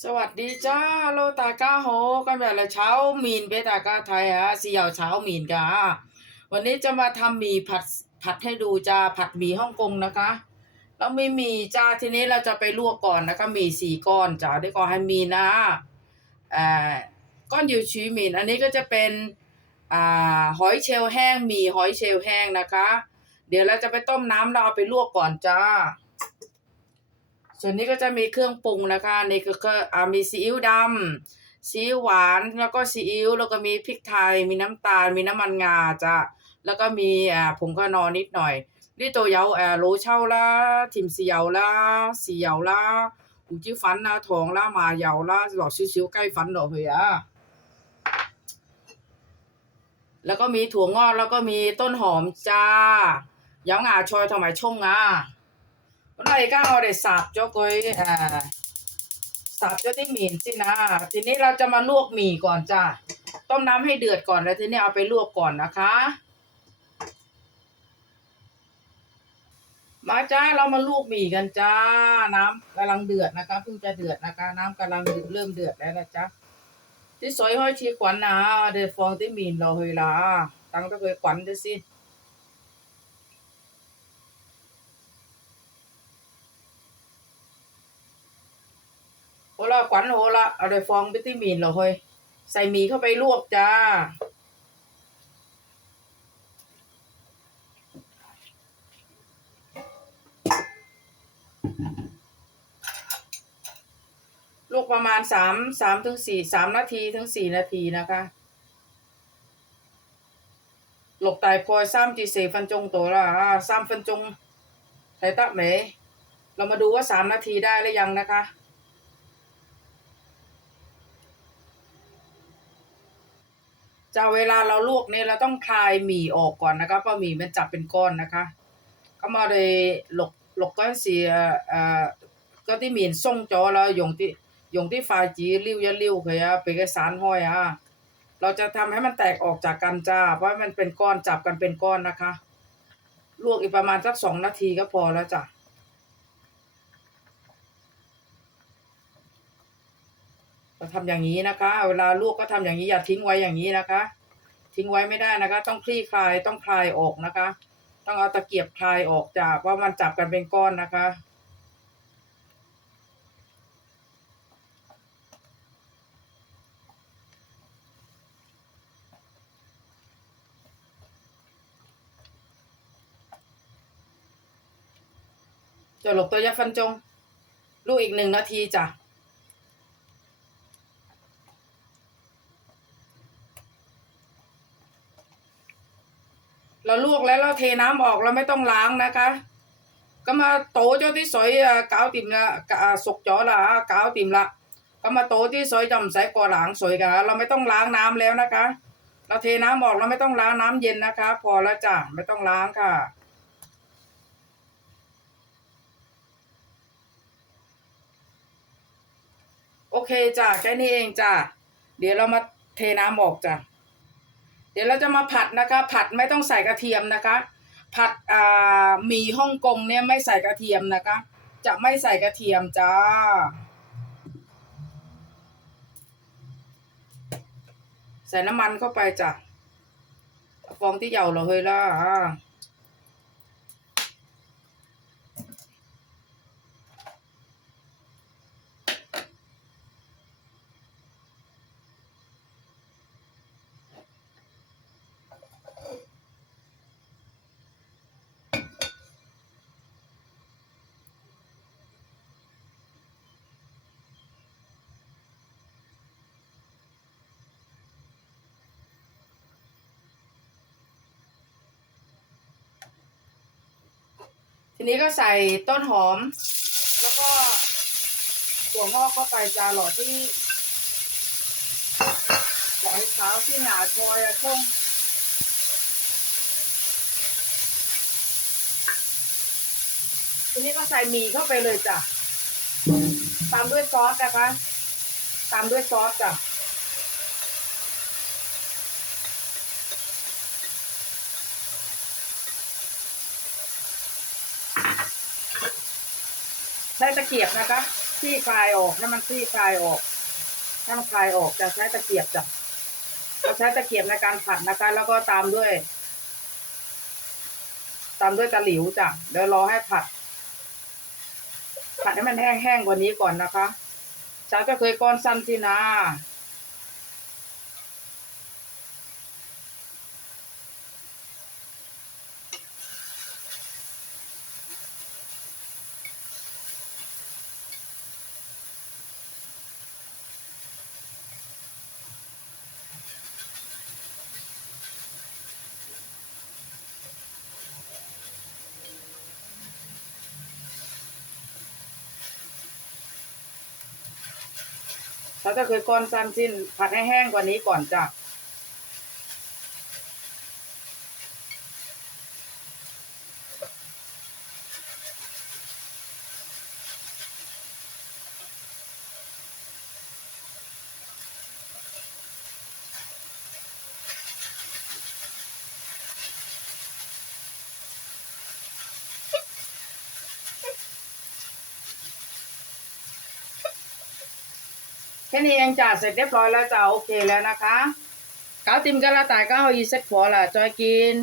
สวัสดีจ้าโลตาก้าโฮกันแบบละเช้ามีนเบตากาไทยฮะเสี่ยวเช้ามีนกาวันนี้จะมาทำหมี่ผัดผัดให้ดูจ้าผัดหมี่ฮ่องกงนะคะ เราไมีหมี่จ้าทีนี้เราจะไปลวกก่อนนะคะหมี่สี่ก้อนจ้าได้ก่อนให้มีนะอ่าก้อนยูชีหมี่อันนี้ก็จะเป็นอ่าหอยเชลล์แห้งหมี่หอยเชลล์แห้งนะคะ เดี๋ยวเราจะไปต้มน้ำเราเอาไปลวกก่อนจ้า ส่วนนี้ก็จะมีเครื่องปรุงนะคะนี่ก็ก็มีซีอิ๊วดำซีอิ๊วหวานแล้วก็ซีอิ๊วแล้วก็มีพริกไทย มีน้ำตาล มีน้ำมันงาจ้ะแล้วก็มีอ่าผงกะนอนิดหน่อยนี่ตัวเยาแอโลเช่าละทิมซีเยวละซีเยวละหูจิ้ฟันละทองละมาเยาละหลอดชิ้วๆใกล้ฟันหรอเฮียแล้วก็มีถั่วงอกแล้วก็มีต้นหอมจ้ายาวงาชอยทำไมช่งอะ เราก็เอาได้สับจกไว้อ่สับจกที่หมี่สินะ ทีนี้เราจะมาลวกหมี่ก่อนจ้าต้มน้ำให้เดือดก่อนแล้วทีนี้เอาไปลวกก่อนนะคะ มาจ้าเรามาลวกหมี่กันจ้า น้ำกำลังเดือดนะคะเพิ่งจะเดือดนะคะ น้ำกำลังเริ่มเดือดแล้วนะจ๊ะที่สวยห้อยชีขวัญนะเดือดฟองที่หมี่เราเฮยละตั้งตะเคยขวัญด้วยสิ โหละขวัญโหละเอาได้ฟองไปที่มีนเหรอเฮ้ยใส่หมี่เข้าไปลวกจ้า ลวกประมาณสามสามถึงสี่สามนาทีถึงสี่นาทีนะคะ หลกตายพอยสามจีสี่ฟันจงตัวละอ่าสามฟันจงไทตะเหมเรามาดูว่าสามนาทีได้หรือยังนะคะ จะเวลาเราลวกเนี่ยเราต้องคลายหมี่ออกก่อนนะคะเพราะหมี่มันจับเป็นก้อนนะคะก็มาเลยหลกหลกก้อนสีเอ่อก็ที่หมี่ส่งจอแล้วยงที่ยงที่ฝ่าจีริ้วยะริ้วเคยอะเป็นกสารห้อยอะเราจะทำให้มันแตกออกจากกันจ้า เพราะมันเป็นก้อนจับกันเป็นก้อนนะคะ ลวกอีกประมาณสักสองนาทีก็พอแล้วจ้ะ เราทำอย่างนี้นะคะ เวลาลวกก็ทำอย่างนี้อย่าทิ้งไว้อย่างนี้นะคะ ทิ้งไว้ไม่ได้นะคะ ต้องคลี่คลายต้องคลายออกนะคะ ต้องเอาตะเกียบคลายออกจากว่ามันจับกันเป็นก้อนนะคะจะหลบตัวยาฟันจง ลูกอีกหนึ่งนาทีจ้ะ เราลวกแล้วเราเทน้ำออกเราไม่ต้องล้างนะคะ ก็มาโต cho tí sỏi à, cảo tìm là à, sụt chỗ là cảo tìm là ก็มาโตที่ซอยจำใส่ก่อหลังสวยกะเราไม่ต้องล้างน้ำแล้วนะคะ เราเทน้ำออกเราไม่ต้องล้างน้ำเย็นนะคะ พอแล้วจ้ะไม่ต้องล้างค่ะโอเคจ้ะแค่นี้เองจ้ะเดี๋ยวเรามาเทน้ำออกจ้ะ เดี๋ยวเราจะมาผัดนะคะ ผัดไม่ต้องใส่กระเทียมนะคะ ผัดอ่าหมี่ฮ่องกงเนี่ยไม่ใส่กระเทียมนะคะ จะไม่ใส่กระเทียมจ้าใส่น้ำมันเข้าไปจ้ะฟองที่เหยาเราเฮ้ยล่ะ ทีนี้ก็ใส่ต้นหอม แล้วก็ถั่วงอกเข้าไปจาหล่อที่หล่อให้ขาวที่หนาชอยอะช่งทีนี้ก็ใส่หมี่เข้าไปเลยจ้ะ ตามด้วยซอสนะคะ ตามด้วยซอสจ้ะ ช้ตะเกียบนะคะที่คลายออกให้มันที่คลายออกให้มันคลายออกจะใช้ตะเกียบจ้ะเราใช้ตะเกียบในการผัดนะคะ แล้วก็ตามด้วย ตามด้วยตะหลิวจ้ะเดี๋ยวรอให้ผัด ผัดให้มันแห้งๆกว่านี้ก่อนนะคะฉันก็เคยก้อนสั้นที่นา ฉันก็เคยก้อนสั้นสิ้นผัดให้แห้งกว่านี้ก่อนจ้ะ แค่นี้เองจ้าเสร็จเรียบร้อยแล้วจ้าโอเคแล้วนะคะก้าวติมกระต่ายก้าวอีเซ็ตขอล่ะจอยกิน